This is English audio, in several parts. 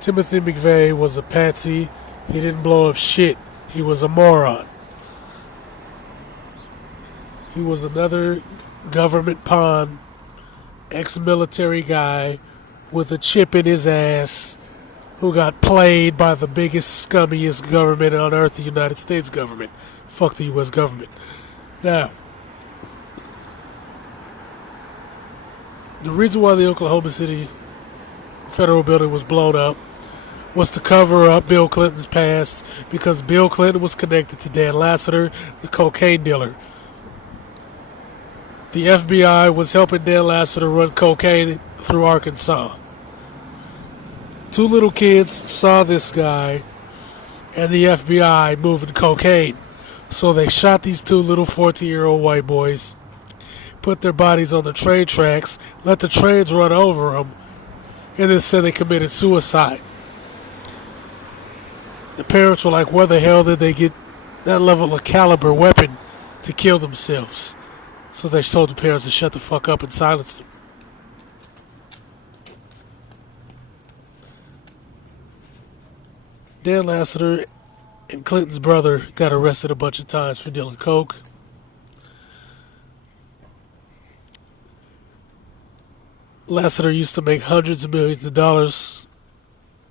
Timothy McVeigh was a patsy. He didn't blow up shit. He was a moron. He was another government pawn, ex-military guy with a chip in his ass who got played by the biggest, scummiest government on earth, the United States government. Fuck the U.S. government. Now, the reason why the Oklahoma City federal building was blown up was to cover up Bill Clinton's past, because Bill Clinton was connected to Dan Lassiter, the cocaine dealer. The FBI was helping Dan Lassiter run cocaine through Arkansas. Two little kids saw this guy and the FBI moving cocaine. So they shot these two little 14-year-old white boys, put their bodies on the train tracks, let the trains run over them, and then said they committed suicide. The parents were like, where the hell did they get that level of caliber weapon to kill themselves? So they told the parents to shut the fuck up and silence them. Dan Lassiter and Clinton's brother got arrested a bunch of times for dealing coke. Lassiter used to make hundreds of millions of dollars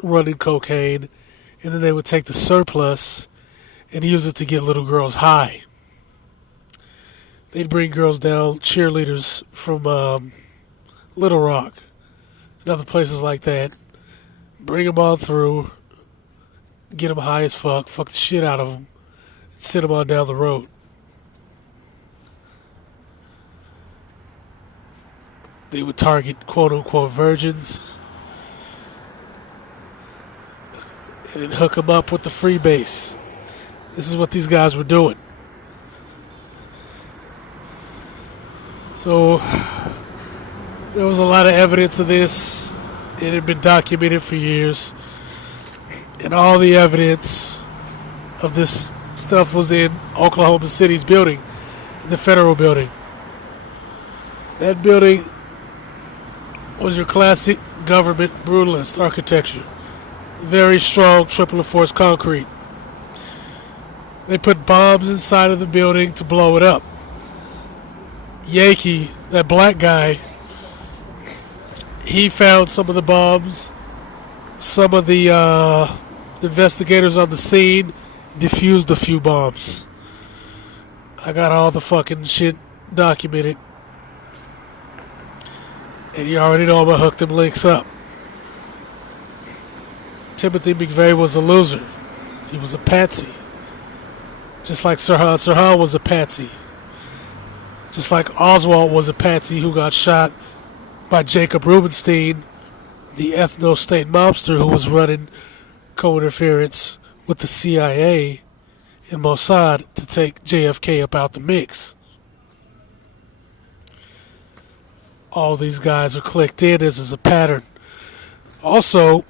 running cocaine, and then they would take the surplus and use it to get little girls high. They'd bring girls down, cheerleaders from Little Rock and other places like that, bring them on through, get them high as fuck the shit out of them, and send them on down the road. They would target quote-unquote virgins and then hook them up with the freebase. This is what these guys were doing. So there was a lot of evidence of this. It had been documented for years. And all the evidence of this stuff was in Oklahoma City's building, the federal building. That building was your classic government brutalist architecture. Very strong triple enforced concrete. They put bombs inside of the building to blow it up. Yankee, that black guy, he found some of the bombs. Some of the investigators on the scene defused a few bombs. I got all the fucking shit documented. And you already know I'm gonna hook them links up. Timothy McVeigh was a loser. He was a patsy. Just like Sirhan. Sirhan was a patsy. Just like Oswald was a patsy who got shot by Jacob Rubenstein, the ethno-state mobster who was running co-interference with the CIA and Mossad to take JFK up out the mix. All these guys are clicked in. This is a pattern. Also,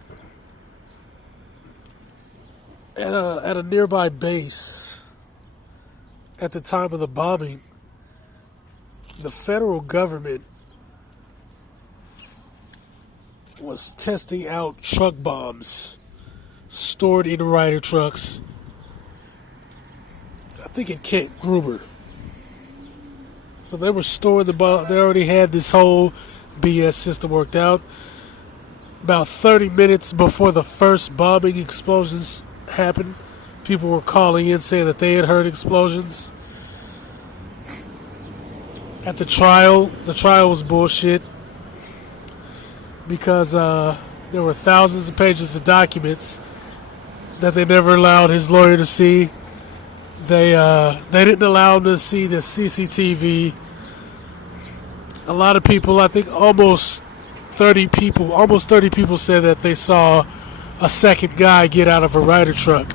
at a nearby base, at the time of the bombing, the federal government was testing out truck bombs stored in Ryder trucks, I think in Kent Gruber. So they were storing the bomb. They already had this whole BS system worked out. About 30 minutes before the first bombing explosions happened, people were calling in saying that they had heard explosions. At the trial was bullshit because there were thousands of pages of documents that they never allowed his lawyer to see. They didn't allow him to see the CCTV. A lot of people, I think almost 30 people said that they saw a second guy get out of a Ryder truck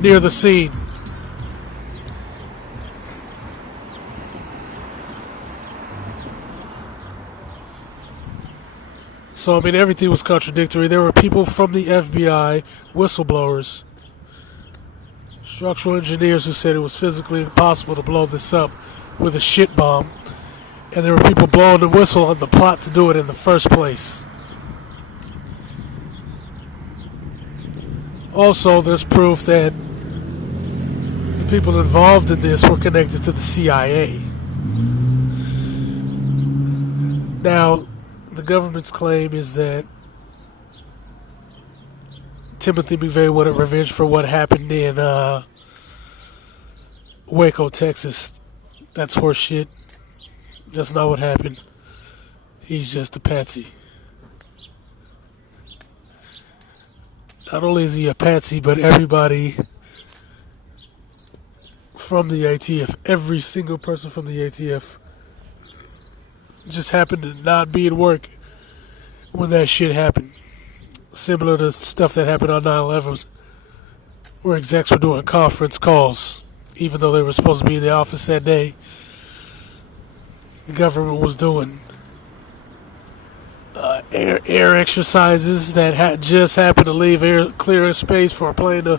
near the scene. So, I mean, everything was contradictory. There were people from the FBI, whistleblowers, structural engineers who said it was physically impossible to blow this up with a shit bomb. And there were people blowing the whistle on the plot to do it in the first place. Also, there's proof that the people involved in this were connected to the CIA. Now, the government's claim is that Timothy McVeigh wanted revenge for what happened in Waco, Texas. That's horseshit. That's not what happened. He's just a patsy. Not only is he a patsy, but everybody from the ATF, every single person from the ATF, just happened to not be at work when that shit happened. Similar to stuff that happened on 9/11, where execs were doing conference calls, even though they were supposed to be in the office that day. The government was doing air exercises that just happened to leave clear space for a plane to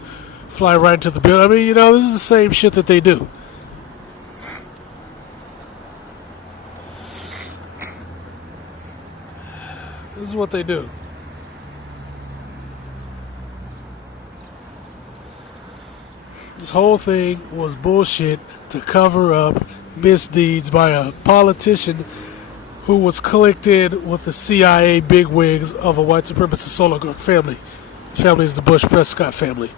fly right into the building. I mean, this is the same shit that they do. This is what they do. This whole thing was bullshit to cover up misdeeds by a politician who was clicked in with the CIA bigwigs of a white supremacist oligarch family. The family is the Bush-Prescott family.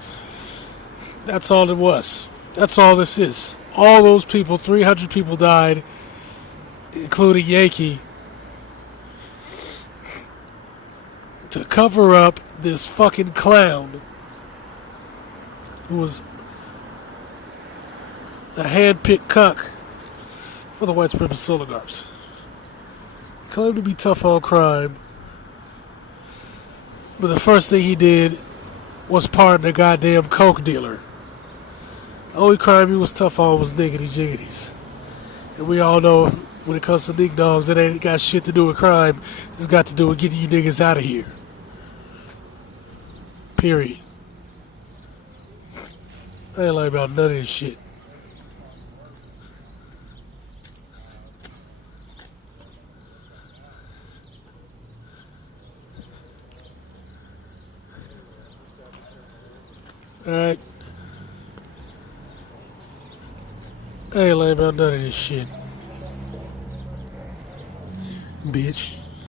That's all it was. That's all this is. All those people, 300 people died, including Yankee, to cover up this fucking clown who was a hand-picked cuck for the white supremacist oligarchs. Claimed to be tough on crime, but the first thing he did was pardon a goddamn coke dealer. The only crime he was tough on was niggity jiggities. And we all know when it comes to nig dogs, it ain't got shit to do with crime. It's got to do with getting you niggas out of here. Period. I ain't lying about none of this shit. Alright. I ain't lying about none of this shit. Bitch.